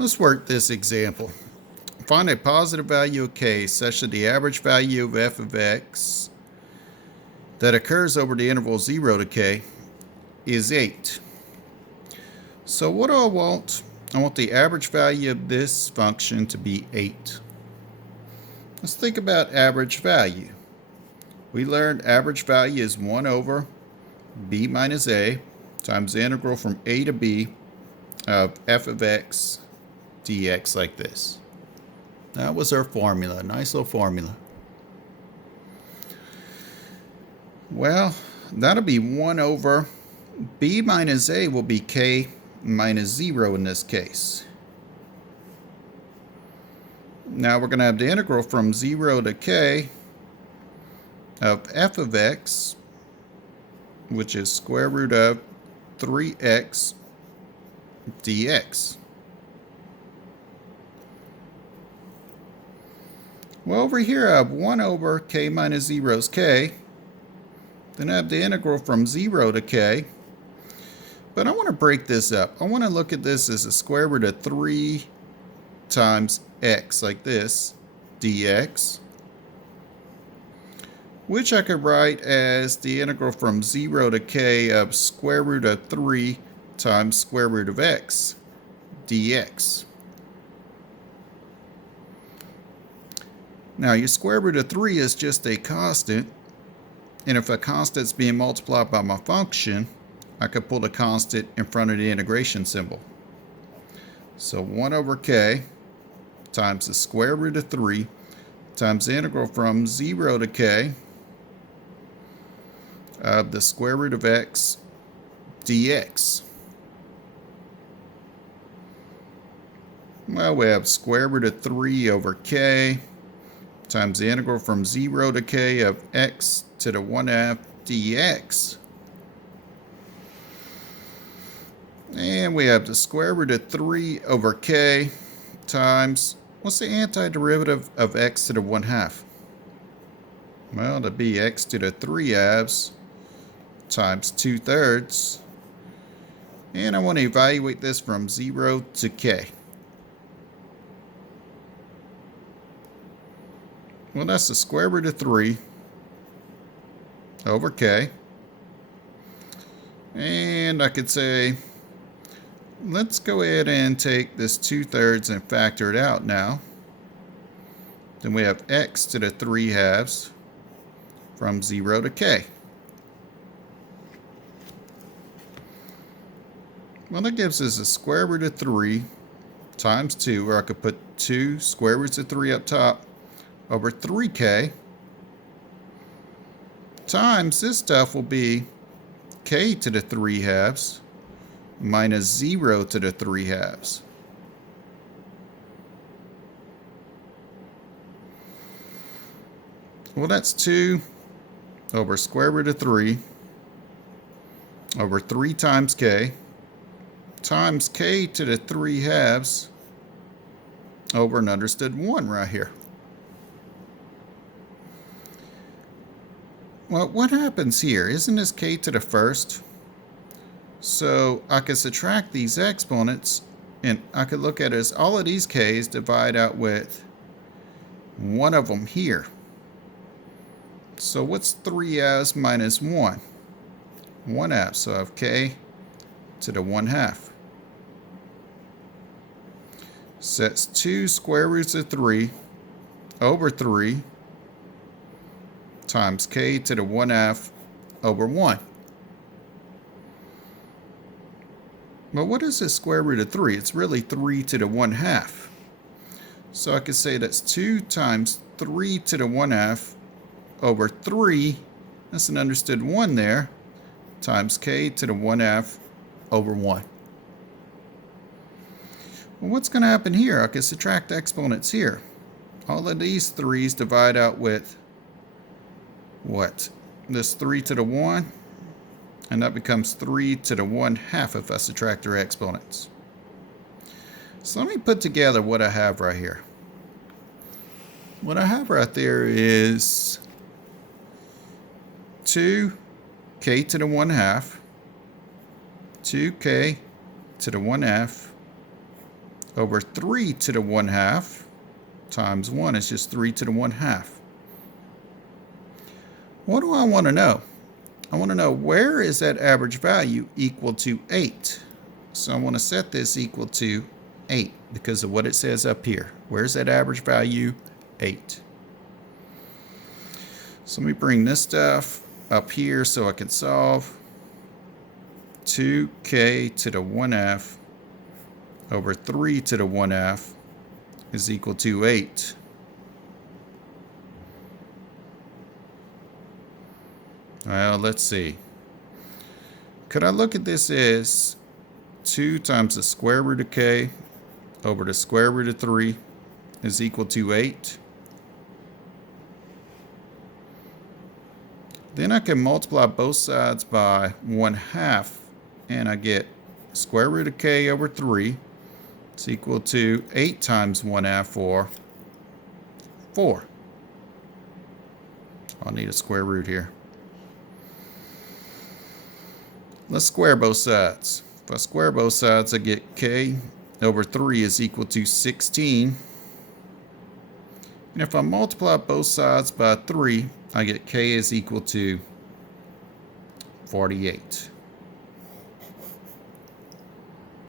Let's work this example. Find a positive value of k such that the average value of f of x that occurs over the interval 0 to k is 8. So what do I want? I want the average value of this function to be 8. Let's think about average value. We learned average value is 1 over b minus a times the integral from a to b of f of x dx like this. That was our formula, nice little formula. Well, that'll be 1 over b minus a will be k minus 0 in this case. Now we're going to have the integral from 0 to k of f of x, which is square root of 3x dx. Well, over here I have 1 over k minus 0 is k. Then I have the integral from 0 to k. But I want to break this up. I want to look at this as a square root of 3 times x, like this, dx. Which I could write as the integral from 0 to k of square root of 3 times square root of x, dx. Now your square root of 3 is just a constant, and if a constant's being multiplied by my function, I could pull the constant in front of the integration symbol. So 1 over k times the square root of 3 times the integral from 0 to k of the square root of x dx. Well, we have square root of 3 over k times the integral from 0 to k of x to the 1/2 dx. And we have the square root of 3 over k times, what's the antiderivative of x to the 1/2? Well, it'll be x to the 3/2 times 2/3. And I want to evaluate this from 0 to k. Well, that's the square root of 3 over k. And I could say, let's go ahead and take this 2/3 and factor it out now. Then we have x to the 3/2 from 0 to k. Well, that gives us a square root of 3 times 2, or I could put 2 square roots of 3 up top, over 3k, times this stuff will be k to the 3/2 minus 0 to the 3/2. Well, that's 2 over square root of 3 over 3 times k times k to the 3/2 over an understood 1 right here. Well, what happens here? Isn't this k to the first? So I could subtract these exponents, and I could look at it as all of these k's divide out with one of them here. So what's 3/2 minus 1? 1/2. So I have k to the 1/2. So that's 2 square roots of 3 over 3 times k to the 1/2 over 1. But what is the square root of 3? It's really 3 to the 1/2. So I could say that's 2 times 3 to the 1/2 over 3, that's an understood 1 there, times k to the 1/2 over 1. Well, what's going to happen here? I could subtract exponents here. All of these 3's divide out with what? This 3 to the 1, and that becomes 3 to the 1/2 if I subtract their exponents. So let me put together what I have right here. What I have right there is 2k to the 1/2, 2k to the 1/2 over 3 to the 1/2 times 1 is just 3 to the 1/2. What do I want to know? I want to know, where is that average value equal to 8? So I want to set this equal to 8 because of what it says up here. Where's that average value? 8. So let me bring this stuff up here so I can solve. 2k to the 1/2 over 3 to the 1/2 is equal to 8. Well, let's see. Could I look at this as 2 times the square root of k over the square root of 3 is equal to 8? Then I can multiply both sides by 1/2 and I get square root of k over 3 is equal to 8 times 1/2 or 4. I'll need a square root here. Let's square both sides. If I square both sides, I get k over 3 is equal to 16. And if I multiply both sides by 3, I get k is equal to 48.